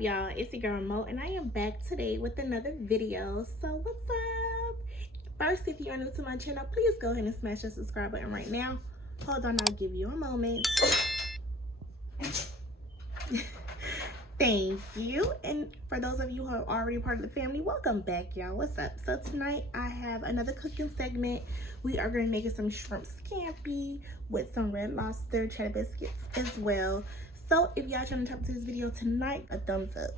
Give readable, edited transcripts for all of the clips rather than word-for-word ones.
up, y'all? It's your girl Mo, and I am back today with another video. So what's up? First, if you are new to my channel, please go ahead and smash the subscribe button right now. Hold on, I'll give you a moment. Thank you. And for those of you who are already part of the family, welcome back, y'all. What's up? So tonight I have another cooking segment. We are going to make some shrimp scampi with some red lobster cheddar biscuits as well. So if y'all trying to jump to this video tonight, a thumbs up.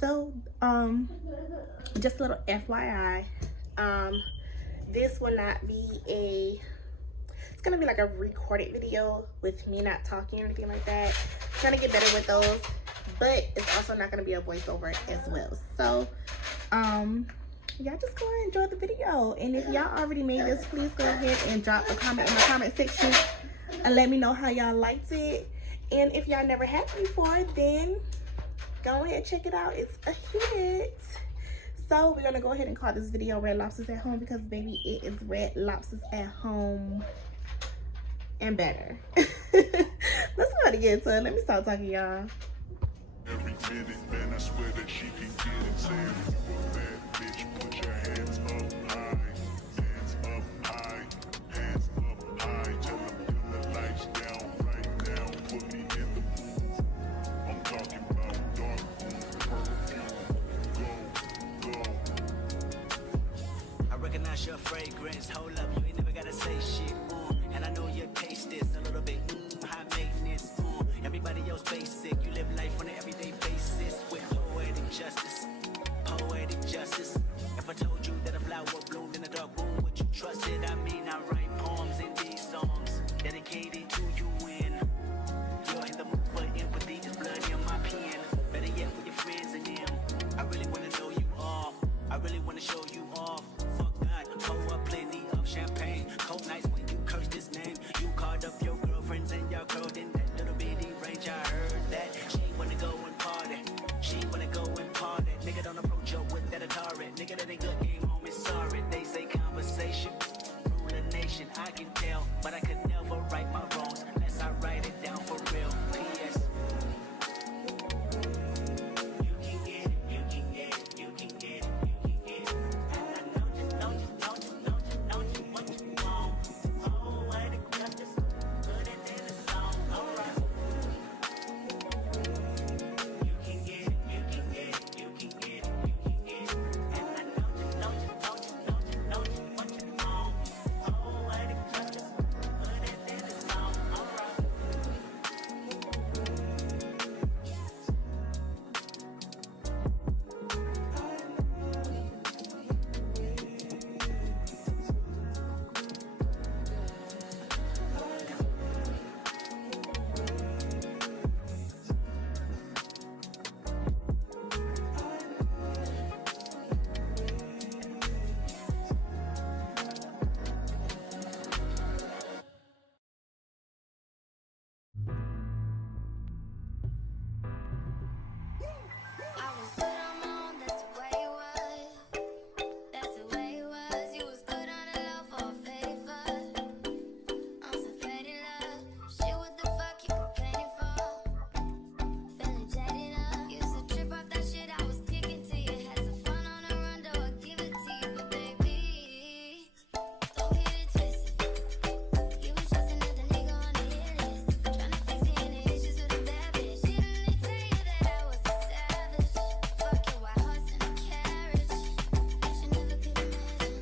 So just a little FYI, this will not be it's gonna be like a recorded video with me not talking or anything like that. I'm trying to get better with those, but it's also not gonna be a voiceover as well. So y'all just go ahead and enjoy the video, and if y'all already made this, please go ahead and drop a comment in the comment section and let me know how y'all liked it. And if y'all never had it before, then go ahead and check it out. It's a hit. So we're gonna go ahead and call this video Red Lobsters at Home, because baby, it is Red Lobsters at Home and better. Let's go ahead and get into it. Let me start talking, y'all. Every minute, man, I swear that she can get it. Say if you a bad bitch, put your hands up high. Hands up high. Hands up high. Tell them turn the lights down right now. Put me in the mood. I'm talking about dark room perfume. Go, go. I recognize your fragrance. Hold up, you ain't never gotta say shit. And I know your taste is a little bit high maintenance. Everybody else basic. You live life on an everyday basis with poetic justice. Poetic justice. If I told you that a flower bloomed in a dark room, would you trust it? I mean, I write poems in these songs dedicated to you when you're in the mood for empathy. There's blood in my pen. Better yet, with your friends and them. I really wanna know you all. I really wanna show you off. Fuck that. Pour up plenty of champagne. Cold nights when you curse this name. You called up your girlfriends and y'all curled in that little bitty range. I heard that she wanna go and party. She wanna go and party. Nigga, don't approach her with that Atari. Nigga, that ain't good game, homie. Sorry. They say conversation rule a nation. I can tell, but I could never right my wrongs unless I write it down for real. P.S. You can get it, you can get it, you can get it, you can get it. And I know you what you want. Oh, what it got this, put it in the song. Alright. You can get it, you can get it, you can get it, you can get it. And I know you what you want. Oh, what it got this, put it in the song. Alright. I was good on my own, that's the way it was. That's the way it was. You was good on the low for a favor. I'm so faded love. Shit, what the fuck you complaining for? Feeling jaded up. Used to trip off that shit I was kicking to you. Had some fun on the run, though I give it to you. But baby, don't get it twisted. You was just another nigga on the hit list. Tryna fix any issues with a bad bitch. Didn't they tell you that I was a savage? Fuck your white horse and a carriage. Bet you never could imagine.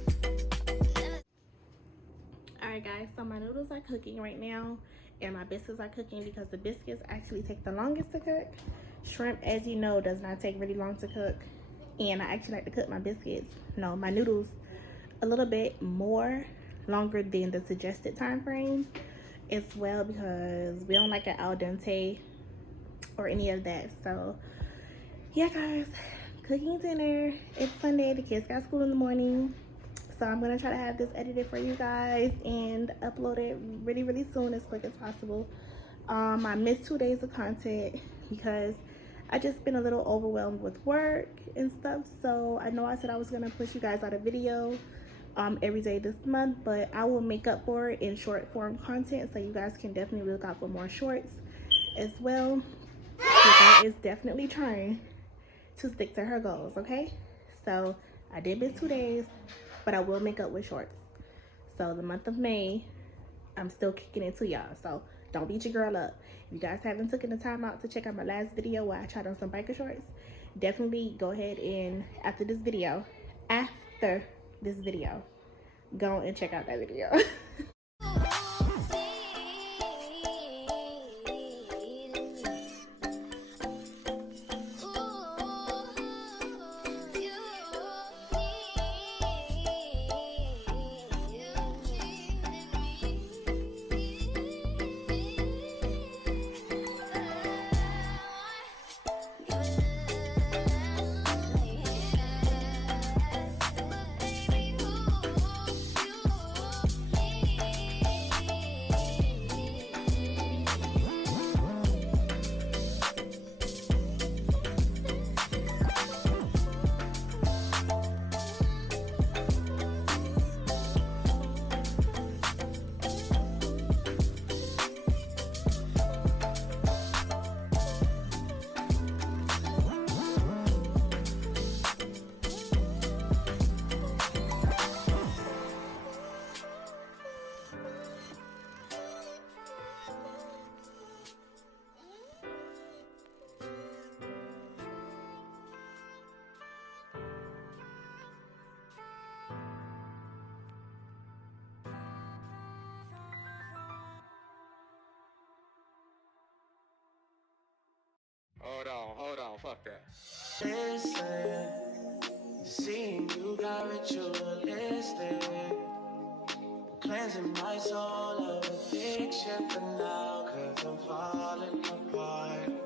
Never. Alright guys, so my noodles are cooking right now and my biscuits are cooking, because the biscuits actually take the longest to cook. Shrimp, as you know, does not take really long to cook, and I actually like to cook my my noodles a little bit longer than the suggested time frame as well, because we don't like it al dente or any of that. So yeah guys, cooking dinner. It's Sunday, the kids got school in the morning, so I'm gonna try to have this edited for you guys and upload it really soon, as quick as possible. I missed 2 days of content because I just been a little overwhelmed with work and stuff. So I know I said I was gonna push you guys out a video every day this month, but I will make up for it in short form content, so you guys can definitely look out for more shorts as well. Your girl is definitely trying to stick to her goals, okay? So I did miss 2 days, but I will make up with shorts. So the month of May, I'm still kicking it to y'all. So don't beat your girl up. If you guys haven't taken the time out to check out my last video where I tried on some biker shorts, definitely go ahead and after this video, go and check out that video. Hold on, fuck that. Listen, seeing you got ritualistic, cleansing my soul of addiction for now, 'cause I'm falling apart.